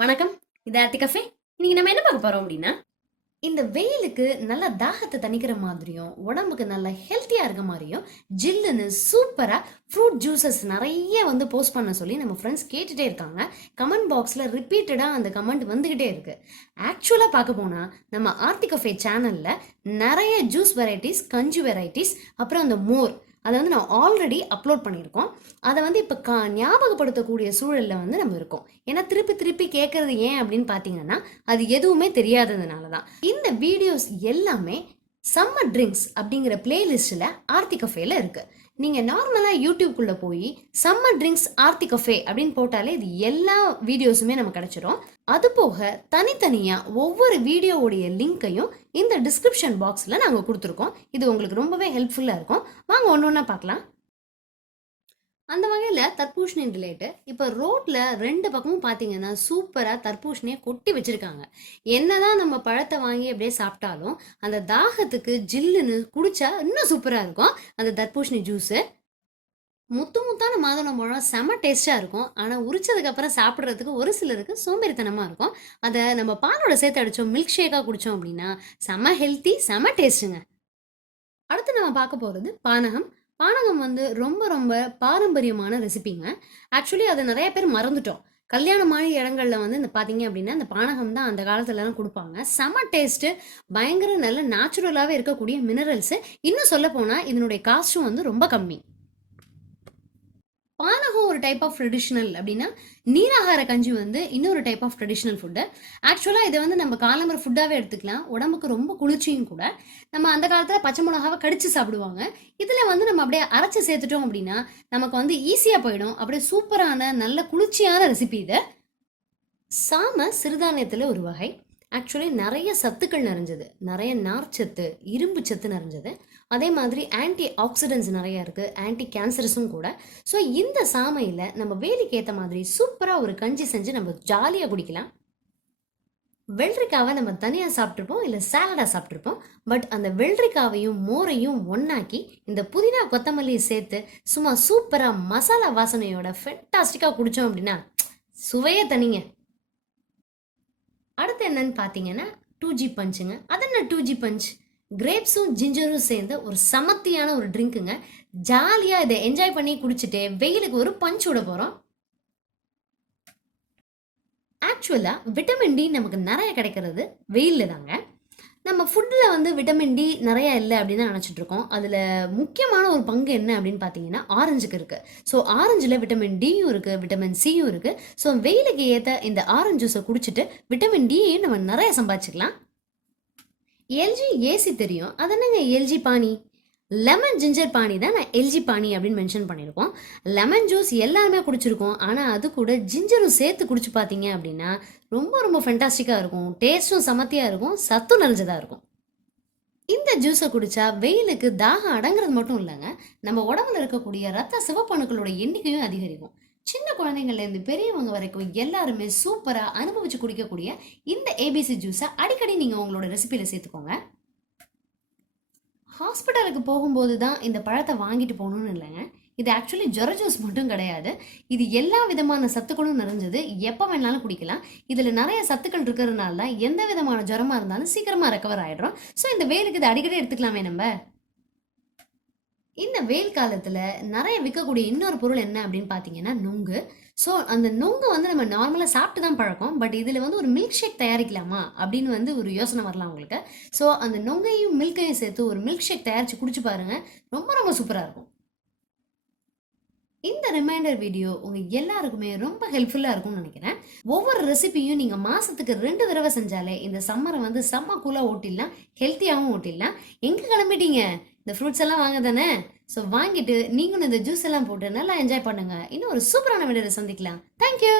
வணக்கம். இது ஆர்த்தி கஃபே இன்னைக்கு நம்ம என்ன பார்க்க போறோம் அப்படின்னா இந்த வெயிலுக்கு நல்ல தாகத்தை தணிக்கிற மாதிரியும் உடம்புக்கு நல்ல ஹெல்த்தியா இருக்க மாதிரியும் ஜில்லுன்னு சூப்பரா ஃப்ரூட் ஜூசஸ் நிறைய வந்து போஸ்ட் பண்ண சொல்லி நம்ம ஃப்ரெண்ட்ஸ் கேட்டுட்டே இருக்காங்க. கமெண்ட் பாக்ஸில் ரிப்பீட்டடாக அந்த கமெண்ட் வந்துக்கிட்டே இருக்கு. ஆக்சுவலாக பார்க்க போனால் நம்ம ஆர்த்தி கஃபே சேனலில் நிறைய ஜூஸ் வெரைட்டிஸ் கஞ்சி வெரைட்டிஸ் அப்புறம் அந்த மோர் அதை வந்து நான் ஆல்ரெடி அப்லோட் பண்ணியிருக்கோம். அதை வந்து இப்போ கா ஞாபகப்படுத்தக்கூடிய சூழலில் வந்து நம்ம இருக்கோம். ஏன்னா திருப்பி திருப்பி கேட்குறது ஏன் அப்படின்னு பார்த்தீங்கன்னா அது எதுவுமே தெரியாததுனால தான் இந்த வீடியோஸ் எல்லாமே சம்மர் ட்ரிங்க்ஸ் அப்படிங்கிற பிளேலிஸ்ட்டில் ஆர்த்தி கஃபேல இருக்கு. நீங்கள் நார்மலாக யூடியூப்குள்ளே போய் சம்மர் ட்ரிங்க்ஸ் ஆர்த்தி கஃபே அப்படின்னு போட்டாலே இது எல்லா வீடியோஸுமே நமக்கு கிடச்சிரும். அது போக தனித்தனியாக ஒவ்வொரு வீடியோவுடைய லிங்க்கையும் இந்த டிஸ்கிரிப்ஷன் பாக்ஸில் நாங்கள் கொடுத்துருக்கோம். இது உங்களுக்கு ரொம்பவே ஹெல்ப்ஃபுல்லாக இருக்கும். வாங்க ஒன்று ஒன்றா பார்க்கலாம். அந்த வகையில் தர்பூஷணி ரிலேட்டு இப்போ ரோட்டில் ரெண்டு பக்கமும் பார்த்தீங்கன்னா சூப்பராக தர்பூஷணியை கொட்டி வச்சுருக்காங்க. என்னதான் நம்ம பழத்தை வாங்கி அப்படியே சாப்பிட்டாலும் அந்த தாகத்துக்கு ஜில்லுன்னு குடித்தா இன்னும் சூப்பராக இருக்கும். அந்த தர்பூஷணி ஜூஸு முத்து முத்தான மாதுளம்பழம் செம டேஸ்ட்டாக இருக்கும். ஆனால் உரிச்சதுக்கப்புறம் சாப்பிட்றதுக்கு ஒரு சிலருக்கு சோம்பேறித்தனமாக இருக்கும். அதை நம்ம பாலோட சேர்த்து அடித்தோம் மில்க் ஷேக்காக குடித்தோம் அப்படின்னா செம ஹெல்த்தி செம டேஸ்ட்டுங்க அடுத்து நம்ம பார்க்க போகிறது பானகம். பானகம் வந்து ரொம்ப ரொம்ப பாரம்பரியமான ரெசிபிங்க ஆக்சுவலி அதை நிறைய பேர் மறந்துட்டோம். கல்யாணமான இடங்கள்ல வந்து இந்த பார்த்தீங்க அப்படின்னா இந்த பானகம் தான் அந்த காலத்துலலாம் கொடுப்பாங்க. செம டேஸ்ட்டு பயங்கர நல்ல நேச்சுரலாகவே இருக்கக்கூடிய மினரல்ஸு இன்னும் சொல்ல போனால் இதனுடைய காஸ்ட்டும் வந்து ரொம்ப கம்மி. பானகம் ஒரு டைப் ஆஃப் ட்ரெடிஷ்னல் அப்படின்னா நீராகார கஞ்சி வந்து இன்னொரு டைப் ஆஃப் ட்ரெடிஷ்னல் ஃபுட்டு ஆக்சுவலாக இதை வந்து நம்ம காலம்பர ஃபுட்டாகவே எடுத்துக்கலாம். உடம்புக்கு ரொம்ப குளிர்ச்சியும் கூட. நம்ம அந்த காலத்தில் பச்சை மிளகாவை கடிச்சு சாப்பிடுவாங்க. இதில் வந்து நம்ம அப்படியே அரைச்சி சேர்த்துட்டோம் அப்படின்னா நமக்கு வந்து ஈஸியாக போயிடும். அப்படியே சூப்பரான நல்ல குளிர்ச்சியான ரெசிபி இது. சாம சிறுதானியத்தில் ஒரு வகை. ஆக்சுவலி நிறைய சத்துக்கள் நிறைஞ்சது. நிறைய நார்ச்சத்து இரும்பு சத்து நிறைஞ்சது. அதே மாதிரி ஆன்டி ஆக்சிடென்ட்ஸ் நிறைய இருக்குது ஆன்டி கேன்சரஸும் கூட. ஸோ இந்த சாமையில் நம்ம வேலைக்கு ஏற்ற மாதிரி சூப்பராக ஒரு கஞ்சி செஞ்சு நம்ம ஜாலியாக குடிக்கலாம். வெள்ளரிக்காவை நம்ம தனியாக சாப்பிட்ருப்போம் இல்லை சாலடாக சாப்பிட்ருப்போம் பட் அந்த வெள்ளரிக்காவையும் மோரையும் ஒன்றாக்கி இந்த புதினா கொத்தமல்லியை சேர்த்து சும்மா சூப்பராக மசாலா வாசனையோட ஃபென்டாஸ்டிக்காக குடித்தோம் அப்படின்னா சுவையே தனிங்க. அடுத்து என்னன்னு பார்த்தீங்கன்னா டூ ஜி பஞ்சுங்க அது என்ன டூ ஜி பஞ்ச் கிரேப்ஸும் ஜிஞ்சரும் சேர்ந்த ஒரு சமத்தியான ஒரு ட்ரிங்க்குங்க. ஜாலியாக இதை என்ஜாய் பண்ணி குடிச்சிட்டு வெயிலுக்கு ஒரு பஞ்ச் விட போகிறோம் ஆக்சுவலாக விட்டமின் டி நமக்கு நிறைய கிடைக்கிறது. வெயிலில் தாங்க. நம்ம ஃபுட்டில் வந்து விட்டமின் டி நிறையா இல்லை அப்படின்னு தான் நினச்சிட்டு இருக்கோம். அதில் முக்கியமான ஒரு பங்கு என்ன அப்படின்னு பார்த்தீங்கன்னா ஆரஞ்சுக்கு இருக்குது ஸோ ஆரஞ்சில் விட்டமின் டியும் இருக்குது விட்டமின் சியும் இருக்குது ஸோ வெயிலுக்கு ஏற்ற இந்த ஆரஞ்சு ஜூஸை குடிச்சிட்டு விட்டமின் டியையும் நம்ம நிறைய சம்பாதிச்சிக்கலாம். எல்ஜி ஏசி தெரியும். அது என்னங்க LG pani? Lemon ginger pani தான் நான் எல்ஜி பானி அப்படின்னு மென்ஷன் பண்ணியிருக்கோம். லெமன் ஜூஸ் எல்லாருமே குடிச்சிருக்கோம். ஆனால் அது கூட ஜிஞ்சரும் சேர்த்து குடிச்சு பார்த்தீங்க அப்படின்னா ரொம்ப ரொம்ப ஃபென்டாஸ்டிக்காக இருக்கும். டேஸ்ட்டும் சமத்தியாக இருக்கும். சத்தும் நிறைஞ்சதாக இருக்கும். இந்த ஜூஸை குடித்தா வெயிலுக்கு தாகம் அடங்குறது மட்டும் இல்லைங்க. நம்ம உடம்புல இருக்கக்கூடிய ரத்த சிவப்பணுக்களோட எண்ணிக்கையும் அதிகரிக்கும். சின்ன குழந்தைங்கள்லேருந்து பெரியவங்க வரைக்கும் எல்லாருமே சூப்பராக அனுபவிச்சு குடிக்கக்கூடிய இந்த ஏபிசி ஜூஸை அடிக்கடி நீங்கள் உங்களோட ரெசிபியில் சேர்த்துக்கோங்க. ஹாஸ்பிட்டலுக்கு போகும்போது தான் இந்த பழத்தை வாங்கிட்டு போகணும்னு இல்லைங்க. இது ஆக்சுவலி ஜொர ஜூஸ் மட்டும் கிடையாது. இது எல்லா விதமான சத்துக்களும் நிறைஞ்சது. எப்போ வேணாலும் குடிக்கலாம். இதில் நிறைய சத்துக்கள் இருக்கிறதுனால தான் எந்த விதமான ஜுரமாக இருந்தாலும் சீக்கிரமாக ரெக்கவர் ஆகிடுறோம் ஸோ இந்த வெயிலுக்கு இது அடிக்கடி எடுத்துக்கலாமே நம்ம? இந்த வெயில் காலத்தில் நிறைய விற்கக்கூடிய இன்னொரு பொருள் என்ன அப்படின்னு பார்த்தீங்கன்னா நுங்கு. ஸோ அந்த நுங்கை வந்து நம்ம நார்மலாக சாப்பிட்டு தான் பழக்கம். பட் இதில் வந்து ஒரு மில்க் ஷேக் தயாரிக்கலாமா அப்படின்னு வந்து ஒரு யோசனை வரலாம் உங்களுக்கு. ஸோ அந்த நுங்கையும் மில்கையும் சேர்த்து ஒரு மில்க் ஷேக் தயாரித்து குடிச்சு பாருங்க. ரொம்ப ரொம்ப சூப்பராக இருக்கும். இந்த ரிமைண்டர் வீடியோ உங்கள் எல்லாருக்குமே ரொம்ப ஹெல்ப்ஃபுல்லாக இருக்கும்னு நினைக்கிறேன். ஒவ்வொரு ரெசிபியும் நீங்கள் மாதத்துக்கு ரெண்டு தடவை செஞ்சாலே இந்த சம்மரை வந்து செம்ம கூலாக ஓட்டிடலாம் ஹெல்த்தியாகவும் ஓட்டிடலாம். எங்கே கிளம்பிட்டீங்க? இந்த ஃப்ரூட்ஸ் எல்லாம் வாங்க தானே? ஸோ வாங்கிட்டு நீங்களும் இந்த ஜூஸ் எல்லாம் போட்டு நல்லா என்ஜாய் பண்ணுங்க. இன்னும் ஒரு சூப்பரான வீடியோவில் சந்திக்கலாம். தேங்க்யூ